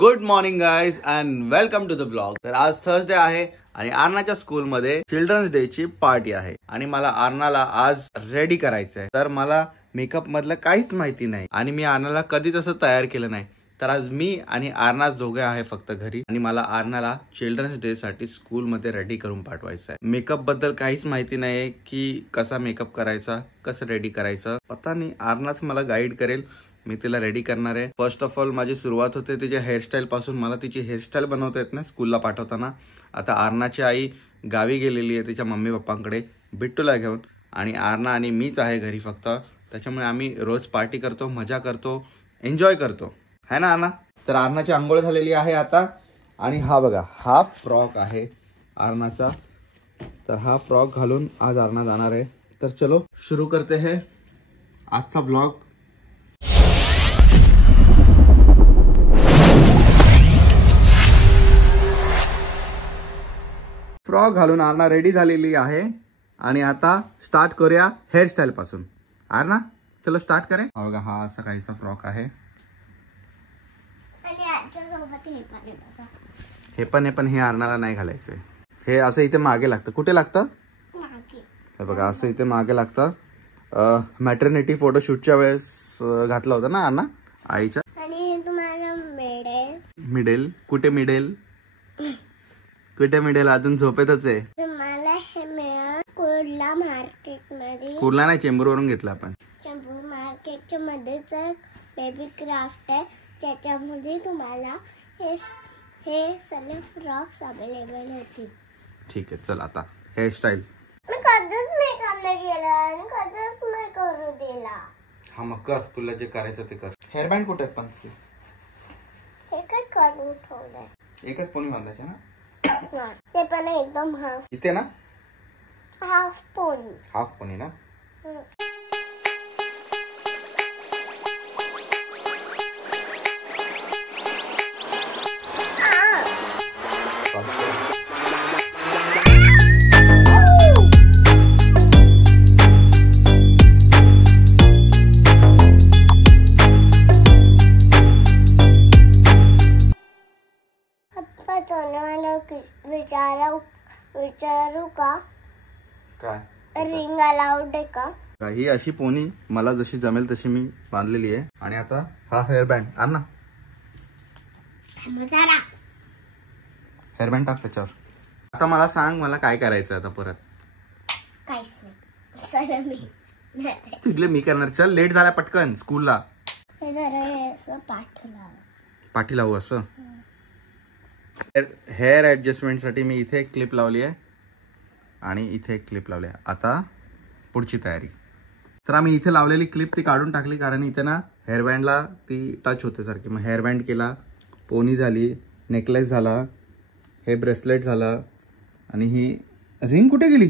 Good morning guys and welcome to the blog. तर आज Thursday आहे आणि आर्नाच्या स्कूलमध्ये चिल्ड्रन्स डे ची पार्टी आहे आणि मला आर्नाला आज रेडी करायचंय। तर मला मेकअप मधलं काहीच माहिती नाही आणि मी आर्नाला कधीच असं तयार केलं नाही। तर आज मी आणि आर्ना दोघे आहे फक्त घरी आणि मला आर्नाला चिल्ड्रन्स डे साठी स्कूल मध्ये रेडी करून पाठवायचं आहे। मेकअप बद्दल काहीच माहिती नाही की कसा मेकअप करायचा, कसं रेडी करायचं, पता नाही। आर्नाच मला गाईड करेल, मी तिला रेडी करणार आहे। फर्स्ट ऑफ ऑल माझी सुरुवात होते तिच्या हेअरस्टाईल पासून। मला तिची हेअरस्टाईल बनवता येत नाही स्कूलला पाठवताना। आता आर्नाची आई गावी गेलेली आहे तिच्या मम्मी पप्पांकडे बिट्टूला घेऊन आणि आर्ना आणि मीच आहे घरी फक्त। त्याच्यामुळे आम्ही रोज पार्टी करतो, मजा करतो, एन्जॉय करतो, है ना आर्ना। तर आर्नाची आंघोळ झालेली आहे आता आणि हा बघा हा फ्रॉक आहे आर्नाचा। तर हा फ्रॉक घालून आज आर्ना जाणार आहे। तर चलो शुरू करते हैं आजचा व्लॉग। फ्रॉक घालून आर्ना रेडी झालेली आहे आणि आता स्टार्ट करूया हेअरस्टाईल पासून। आर्ना चलो स्टार्ट करें। बघा हा असा काहीसा फ्रॉक आहे। हे पण हे आर्नाला नाही घालायचंय। हे असं इथे मागे लागतं। कुठे लागतं? हे बघा असं इथे मागे लागतं। मॅटर्निटी फोटोशूटच्या वेळेस घातला होता ना आर्ना आईच्या। आणि तुम्हाला मिडेल कुठे मिडेल कुठे मिडेल अजून झोपेतच आहे। तुम्हाला हे मिळेल कुर्ला मार्केट मध्ये। कुर्ला नाही चेंबूर वरून घेतला आपण। चेंबूर मार्केटच्या मध्येच बेबी क्राफ्ट आहे, त्याच्यामध्ये तुम्हाला हे सगळे फ्रॉक्स अवेलेबल होतील। ठीक आहे चल आता हेअरस्टाईल। मी कधीच मेकअप नाही केला आणि कधीच नाही करू दिला। हा मग कर, तुला जे करायचं ते कर। हेअरबँड कुठे आहेत पण हे काय करून ठेवलंय? एकच पोनी बांधायचे ना? ते पण एकदम हाफ इथे ना? Half pony. हाफ पोनी ना? विचारू का काय रिंग अलाउड आहे का? ही अशी पोनी मला जशी जमेल तशी मी बांधलेली आहे। आणि आता हा हेअरबँड आण ना, हेअरबँड टाक त्याच्यावर। आता मला सांग मला काय करायचं आता परत? काहीच नाही, तिथले मी करणार। चल लेट झाला पटकन स्कूलला। पाठी लावू असं। हेअर ऍडजस्टमेंट साठी मी इथे एक क्लिप लावली आहे आणि इथे एक क्लिप लावली आहे। आता पुढची तयारी। तर आम्ही इथे लावलेली क्लिप ती काढून टाकली कारण इथे ना हेअरबँडला ती टच होते सारखी। मग हेअरबँड केला, पोनी झाली, नेकलेस झाला, हे ब्रेसलेट झालं आणि ही रिंग कुठे गेली?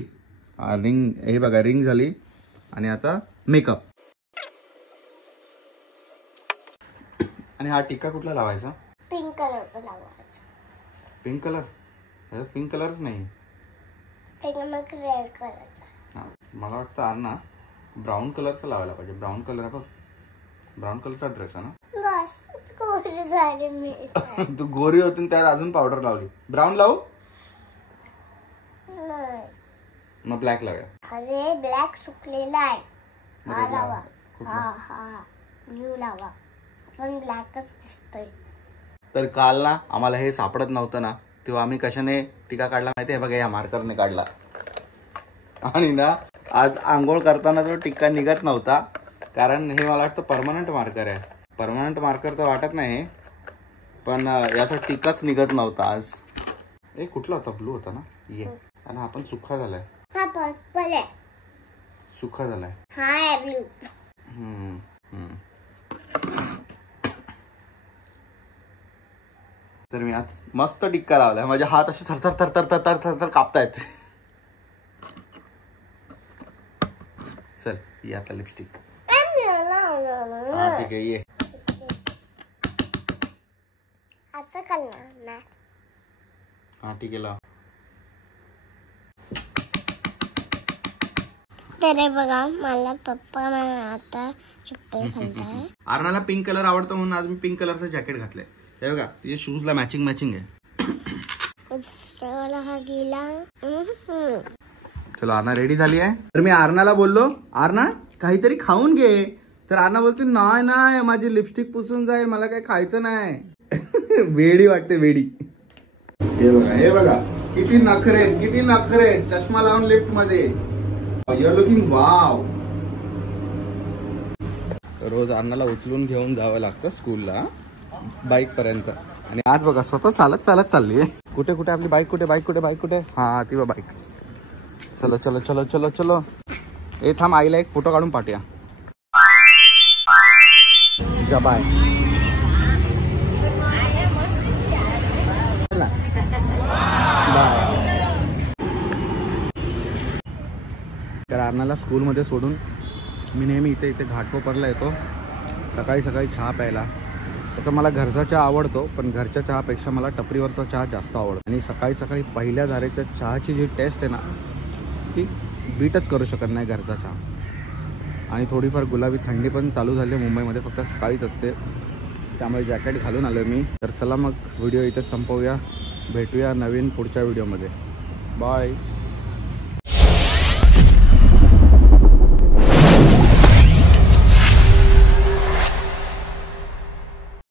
रिंग हे बघा रिंग झाली। आणि आता मेकअप। आणि हा टिक्का कुठला लावायचा? पिंक कलरचा लावायचा। Pink colour? पिंक कलरच नाही, मग रेड कलरचा। मला वाटतं आर्ना ब्राऊन कलरचा लावायला पाहिजे। ब्राऊन कलर आहे बघ, ब्राऊन कलरचा ड्रेस आहे ना। बस गोरी झाली मी। तू गोरी होती त्यात अजून पावडर लावली। ब्राऊन लावू? नाही मग ब्लॅक लावूया। अरे ब्लॅक सुकलेला आहे, हा red लावा। कुठला? हा ब्ल्यू लावा, पण ब्लॅकच दिसतोय। तर काल ना आम्हाला हे सापडत नव्हतं ना, तेव्हा आम्ही कशाने टिका काढला माहिती आहे? बघा या मार्करने काढला। आणि ना आज आंघोळ करताना तो टिक्का निघत नव्हता कारण हे मला वाटतं परमनंट मार्कर आहे। परमनंट मार्कर तर वाटत नाही पण याचा टिक्काच निघत नव्हता आज। कुठला होता? ब्लू होता ना ये। आणि आपण सुखा झालाय। हा पर्पल आहे। सुखा झालाय। हा आहे ब्लू। तर मी आज मस्त टिक्का लावलाय। माझे हात असे थरथर थरथर थरथर थरथर कापतायत। चल ये आता लिपस्टिक। ठीक आहे ये। असं करणार? हा ठीक आहे लाव। तर बघा मला पप्पा आता चप्पल घालताय। आर्नाला पिंक कलर आवडतो म्हणून आज मी पिंक कलरचं जॅकेट घातलंय। हे बघा तिचे शूजला मॅचिंग आहे. हा गेला. चलो आर्ना रेडी झाली आहे. तर मी आर्नाला बोललो आर्ना काहीतरी खाऊन घे. तर आर्ना बोलते नाही माझी लिपस्टिक पुसून जाईल, मला काही खायचं नाही. वेडी वाटते वेडी. हे बघा किती नखरे चष्मा लावून लिफ्ट मध्ये. You are looking wow. रोज आर्नाला उचलून घेऊन जावं लागतं स्कूलला बाईक पर्यंत. आणि आज बघा स्वतः चालत चालली आहे. कुठे आपली बाईक कुठे. हा ती बाईक. चलो ए थांब, आईला एक फोटो काढून पाठवूया. जा बाय. तर आर्नाला स्कूलमध्ये सोडून मी नेहमी इथे घाटकोपरला येतो सकाळी चहा प्यायला. तसं मला घरचा चहा आवडतो, पण घरच्या चहापेक्षा मला टपरीवरचा चहा जास्त आवडतो. आणि सकाळी पहिल्या धारेच्या चहाची जी टेस्ट आहे ना ती बीटच करू शकत नाही घरचा चहा. आणि थोडीफार गुलाबी थंडी पण चालू झाली आहे मुंबईमध्ये, फक्त सकाळीच असते, त्यामुळे जॅकेट घालून आलो मी. तर चला मग व्हिडिओ इथेच संपवूया. भेटूया नवीन पुढच्या व्हिडिओमध्ये. बाय.